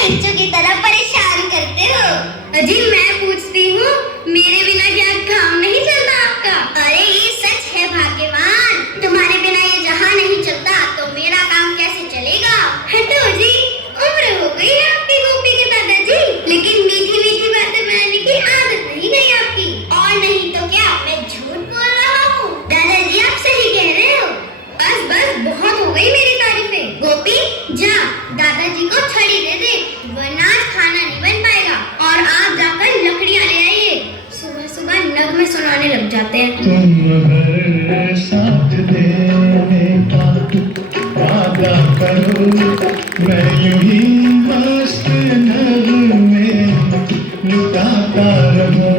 बच्चों की तरह परेशान करते हो। अजी मैं पूछती हूँ, मेरे बिना क्या काम नहीं चलता आपका? अरे ये सच है भाग्यवान, तुम्हारे बिना ये जहाँ नहीं चलता तो मेरा काम कैसे चलेगा। हटो जी, उम्र हो गई है आपकी गोपी के दादाजी, लेकिन मीठी मीठी बातें बनाने की आदत नहीं गई आपकी। और नहीं तो क्या, मैं झूठ बोल रहा हूँ। दादाजी आप सही कह रहे हो। बस बस बहुत हो गई मेरी तारीफें। गोपी जा दादाजी को छड़ी दे दे, वरना आज खाना नहीं बन पाएगा। और आप जाकर लकड़ियाँ ले आइए, सुबह सुबह नगमे सुनाने लग जाते हैं। तुम अगर साथ देने का वादा करो, मैं यूं ही मस्त नगमे लुटाता रहूं।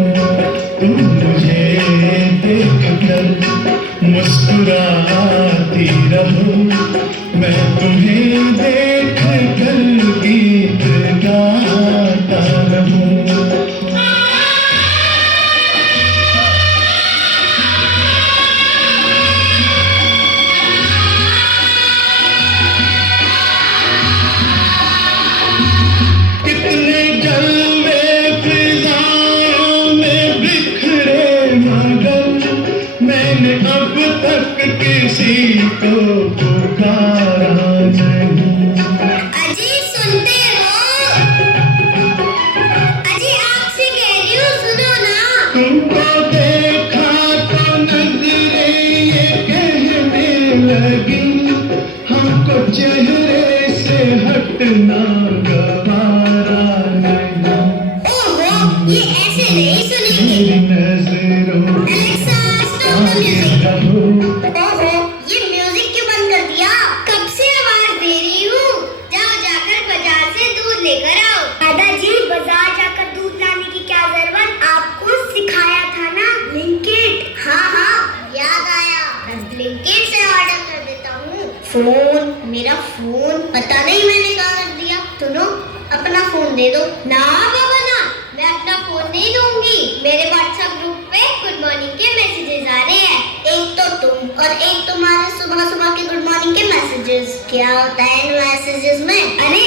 तुम मुझे देख कर मुस्कुराती रहो, मैं तुम्हें देख कर गीत गाता रहूं। कितने जलवे फिजाओं में बिखरे मगर मैंने अब तक किसी को पुकारा नहीं। अजी सुनते हो? अजी आपसे कह रही हूँ, सुनो ना। तुमको देखा तो नजरें ये कहने लगी, हमको चेहरे से हटना गवारा नहीं। ओहो, ये ऐसे नहीं सुनेंगे। मेरी नजरों एलेक्सा, स्टॉप द म्यूजिक। ओहो, ये म्यूजिक क्यों बंद कर दिया? कब से आवाज दे रही हूँ। जाओ जाकर बाजार से दूध लेकर आओ। दादाजी बाजार जाकर दूध लाने की क्या जरूरत, आपको सिखाया था ना ब्लिंकिट। हाँ हाँ याद आया, मैं ब्लिंकिट से ऑर्डर कर देता हूँ। फोन, मेरा फोन पता नहीं मैंने कहाँ रख दिया। सुनो, अपना फोन दे दो। ना बाबा ना, मैं अपना फोन नहीं दूंगी। मेरे व्हाट्सएप ग्रुप पे गुड मॉर्निंग के मैसेजेस आ रहे हैं, एक तो तुम और एक तुम्हारे सुबह सुबह के गुड मॉर्निंग के मैसेजेस। क्या होता है इन मैसेजेस में? अरे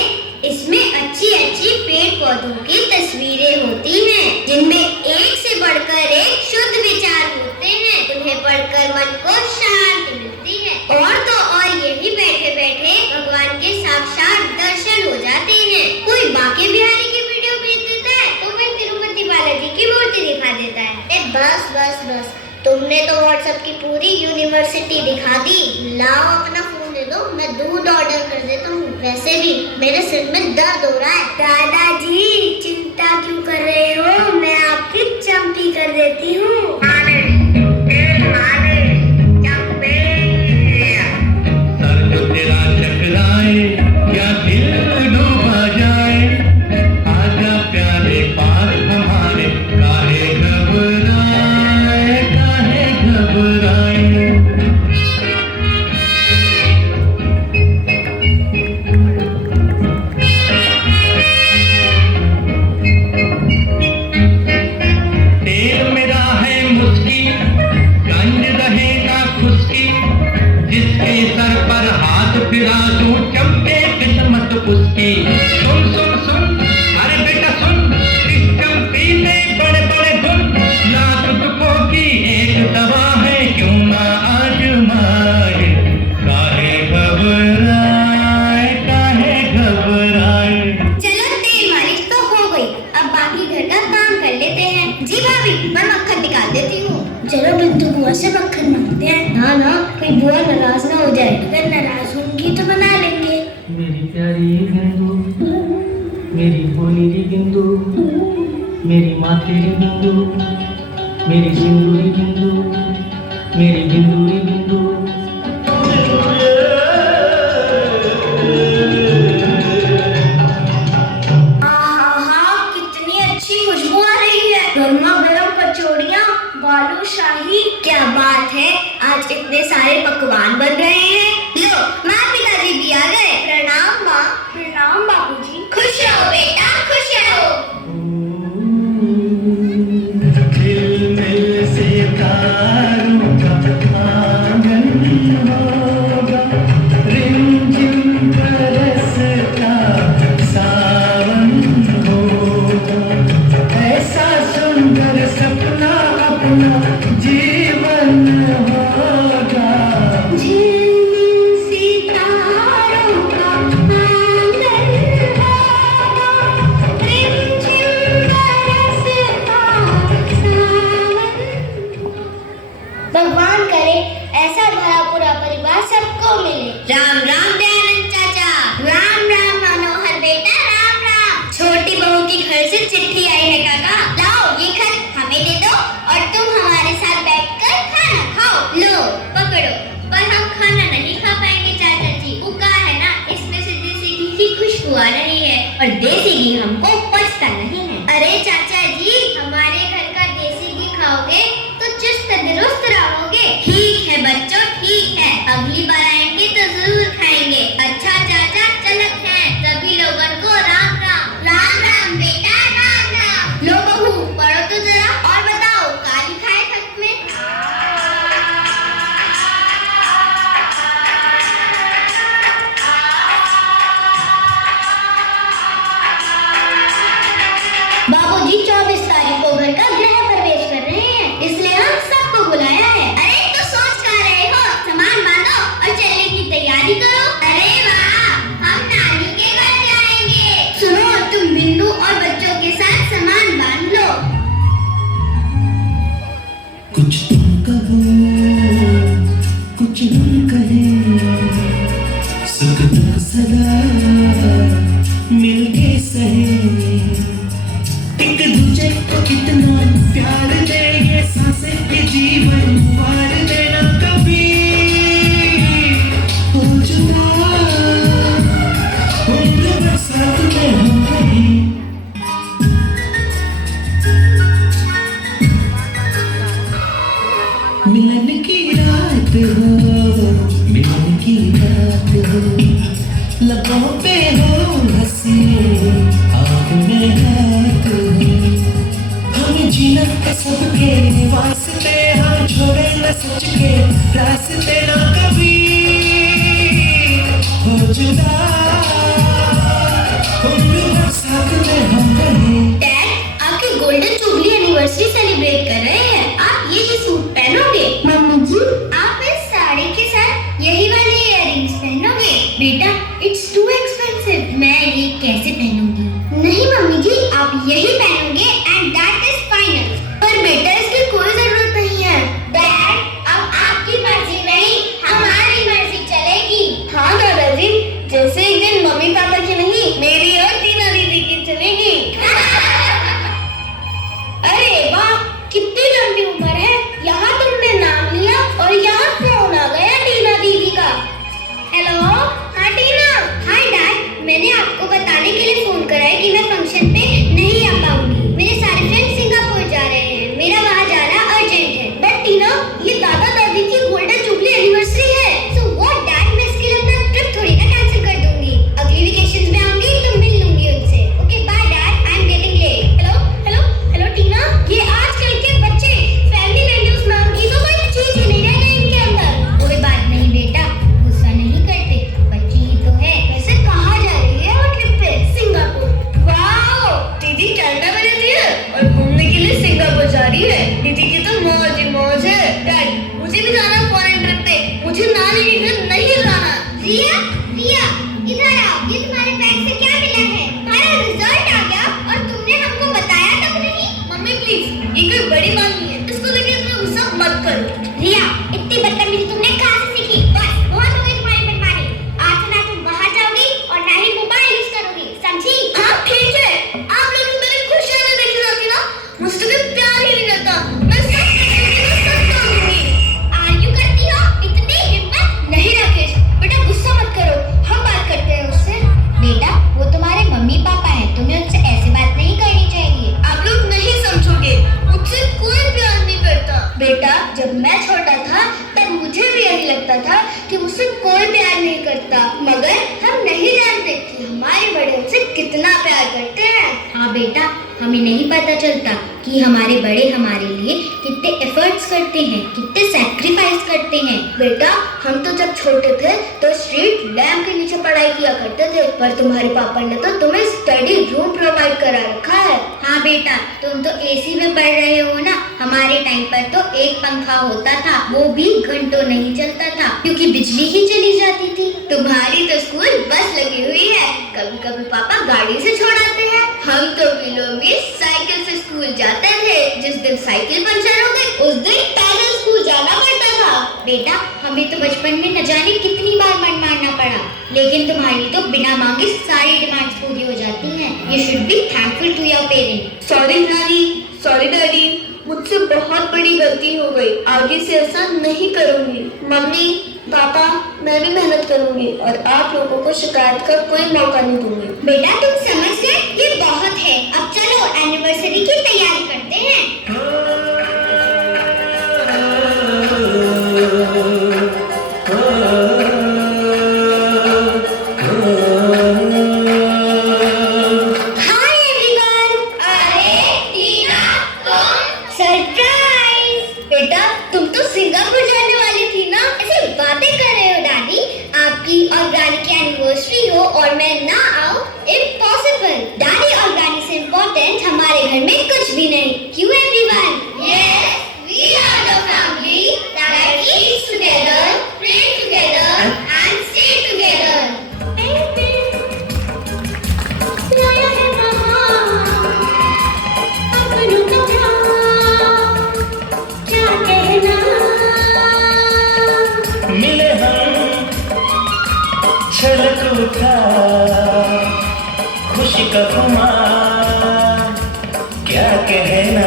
इसमें अच्छी अच्छी पेड़ पौधों की तस्वीरें होती हैं, जिनमें एक से बढ़कर एक शुद्ध विचार होते हैं। उन्हें पढ़कर मन को शांति मिलती है, और तो और यही बैठे बैठे भगवान के साक्षात दर्शन हो जाते हैं। कोई बांके बिहारी की वीडियो भेज देता है तो कोई तिरुपति बालाजी की मूर्ति दिखा देता है। बस बस बस, तुमने तो व्हाट्सएप की पूरी यूनिवर्सिटी दिखा दी। लाओ अपना फोन दे दो, मैं दूध ऑर्डर कर देता हूँ। वैसे भी मेरे सिर में दर्द हो रहा है। दादाजी चिंता क्यों कर रहे हो, मैं आपकी चंपी कर देती हूँ। सर जो तेरा चकराए या दिल डूबा जाए, आजा प्यारे पास हमारे, काहे घबराए काहे घबराए। तेल मेरा है मुस्की, गंज रहेगा खुशकी, जिसके सर पर हाथ फिरा दूं चमके किस्मत उसकी। सुन सुन सुन, अरे बेटा सुन, इस चंपी में बड़े बड़े गुण, लाख दुखों की एक दवा है, क्यों ना आजमाए, काहे घबराए काहे घबराए। चलो तेल मालिश तो हो गई, अब बाकी घर का काम कर लेते हैं। जी भाभी, मैं मक्खन निकाल देती हूँ। चलो बिंदु बुआ से मक्खन मांगते हैं। ना ना, कोई बुआ नाराज ना हो जाए। अगर नाराज होंगी तो बना लेंगे। मेरी प्यारी बिंदु, मेरी भोली री बिंदु, मेरी माँ तेरी बिंदु, मेरी सिंदूरी बिंदु, मेरी बिंदुरी बिंदु। हाँ, कितनी अच्छी खुशबू आ रही है। गर्मा गर्म कचौड़ियाँ, बालूशाही, क्या बात है। आज इतने सारे पकवान बन रहे हैं। लो, माँ पिताजी भी आ गए। प्रणाम माँ। प्रणाम बाबूजी। खुश रहो बेटा, खुश रहो। झिलमिल सितारों का आंगन होगा, रिमझिम बरसता सावन सहे, एक दूजे को कितना प्यार दे, ये सांसें के जीवन मार देना कभी हो जुदा, उम्र भर साथ में हम रहे। मिलन की रात हो, मिलन की रात हो, लबों पे हो हंसी, हाथ में हाथ हो, हमें जीना है सबके वास्ते, हम छोड़े न सच के रास्ते, ना कभी हो जुदा, उम्र भर साथ में हम रहे। डैड, आपकी गोल्डन जुबली एनिवर्सरी सेलिब्रेट कर रहे हैं, आप ये सूट पहनोगे? मम्मी जी, आप इस साड़ी के साथ यही वाले इयररिंग्स पहनोगे? बेटा, इट्स टू एक्सपेंसिव, मैं ये कैसे पहनूंगी? नहीं मम्मी जी, आप यही पहनोगे एंड दैट इज फाइनल। पर बेटा, इसकी कोई जरूरत नहीं है। डैड, अब आपकी मर्जी नहीं, हमारी मर्जी चलेगी। हाँ दादाजी, जैसे एक दिन मम्मी पापा की नहीं, मेरी और टीना दीदी की चलेगी। अरे वाह, कितनी लंबी उम्र है। यहाँ तुमने नाम लिया और यहाँ फोन आ गया टीना दीदी का। हेलो, हाँ टीना। हाय डैड, मैंने आपको बताने के लिए फोन करा है कि मैं फंक्शन पे नहीं आ पाऊंगी। मेरे सारे फ्रेंड्स सिंगापुर जा रहे हैं, मेरा वहाँ जाना अर्जेंट है। बट टीना, ये दादा दादी की गोल्डन जुबली एनिवर्सरी है। सो व्हाट डैड, मैं इसके लिए अपना ट्रिप थोड़ी ना कैंसिल कर दूंगी। अगली वेकेशंस में आऊंगी तो मिल लूंगी उनसे। Okay bye dad, I am getting late. Hello hello hello Tina, ये आजकल के बच्चे फैमिली वैल्यूज नाम की तो कोई चीज ही नहीं रह गई इनके अंदर। कोई बात नहीं बेटा, गुस्सा नहीं करते, बच्ची ही तो है। वैसे कहाँ जा रही है वो ट्रिप पे? सिंगापुर। वाओ, दीदी कनाडा में रहती है और घूमने के लिए सिंगापुर जा रही है। दीदी की तो मौज ही मौज है। डैड, मुझे भी जाना फॉरेन ट्रिप पे, मुझे नानी के घर नहीं जाना। रिया, रिया इधर आओ, ये तुम्हारे बैग से क्या मिला है? हमारा रिजल्ट आ गया और तुमने हमको बताया तक नहीं। मम्मी प्लीज, ये कोई बड़ी बात नहीं है, इसको लेके इतना गुस्सा मत करो। रिया, इतनी बदतमीजी तुमने कहाँ से सीखी? बस बहुत हो गई तुम्हारी मनमानी। आज से ना तुम बाहर जाओगी और ना ही मोबाइल यूज करोगी, समझी? हाँ ठीक है, आप लोग मेरे खुश रहने देखी जाती ना, मुझसे कोई प्यार ही नहीं करता। मैं सब करूंगी। आर्ग्यू करती हो? इतनी हिम्मत? नहीं राकेश, बेटा गुस्सा मत करो, हम बात करते हैं उससे। बेटा, वो तुम्हारे मम्मी पापा हैं, तुम्हें उनसे ऐसी बात नहीं करनी चाहिए। आप लोग नहीं समझोगे, मुझसे कोई प्यार नहीं करता। बेटा, जब मैं छोटा था तब मुझे भी यही लगता था कि मुझसे कोई प्यार नहीं करता, मगर हम नहीं जानते कि हमारे बड़े हमसे कितना प्यार करते हैं। हाँ बेटा, हमें नहीं पता चलता कि हमारे बड़े हमारे लिए कितने एफर्ट्स करते हैं, कितने सैक्रिफाइस करते हैं। बेटा, हम तो जब छोटे थे तो स्ट्रीट लैम्प के नीचे पढ़ाई किया करते थे, पर तुम्हारे पापा ने तो तुम्हें स्टडी रूम प्रोवाइड करा रखा है। हाँ बेटा, तुम तो एसी में पढ़ रहे हो ना, हमारे टाइम पर तो एक पंखा होता था, वो भी घंटों नहीं चलता था क्योंकि बिजली ही चली जाती थी। तुम्हारी तो स्कूल बस लगी हुई है, कभी कभी पापा गाड़ी से छोड़ाते हैं। हम तो किलो में साइकिल से स्कूल जाते थे, जिस दिन साइकिल पंचर हो गई उस दिन पैदल स्कूल जाना पड़ता था। बेटा, हमें तो बचपन में न जाने कितनी बार मन मारना पड़ा, लेकिन तुम्हारी तो बिना मांगे सारी डिमांड्स पूरी हो जाती हैं। You should be thankful to your parents. Sorry नानी, सॉरी डैडी, मुझसे बहुत बड़ी गलती हो गई, आगे से ऐसा नहीं करूंगी। मम्मी पापा, मैं भी मेहनत करूंगी और आप लोगों को शिकायत का कोई मौका नहीं दूंगी। बेटा, तुम समझ गए, ये बहुत है। अब चलो एनिवर्सरी की तैयारी करते हैं। Hi everyone. अरे टीना, तुम सरप्राइज। बेटा, तुम तो सिंगापुर जाने वाली थी ना, ऐसे बातें कर रहे हो दादी। आपकी और गाड़ी की एनिवर्सरी हो और मैं ना आऊं, इम्पॉसिबल। का खुमार, क्या कहना।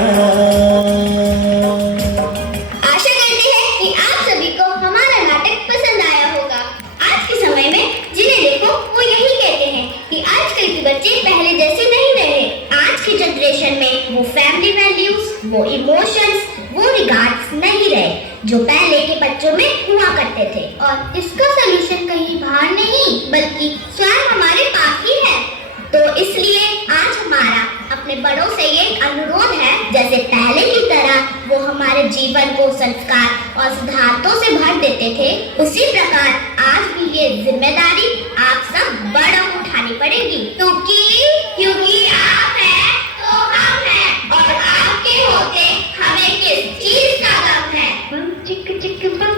आशा करते हैं कि आप सभी को हमारा नाटक पसंद आया होगा। आज के समय में जिन्हें देखो वो यही कहते हैं कि आजकल के बच्चे पहले जैसे नहीं रहे। आज की जनरेशन में वो फैमिली वैल्यूज, वो इमोशंस, वो रिगार्ड्स नहीं रहे जो पहले के बच्चों में हुआ करते थे। और इसका सलूशन कहीं बाहर नहीं बल्कि स्वयं हमारे पास ही है। तो इसलिए आज हमारा अपने बड़ों से ये अनुरोध है, जैसे पहले की तरह वो हमारे जीवन को संस्कार और सिद्धांतों से भर देते थे, उसी प्रकार आज भी ये जिम्मेदारी आप सब बड़ों को उठानी पड़ेगी। क्योंकि आप हैं तो हम हैं, और आपके होते हमें किस चीज का गम है। बम चिक चिक बम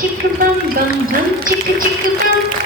चिक बम बम बम चिक चिक बम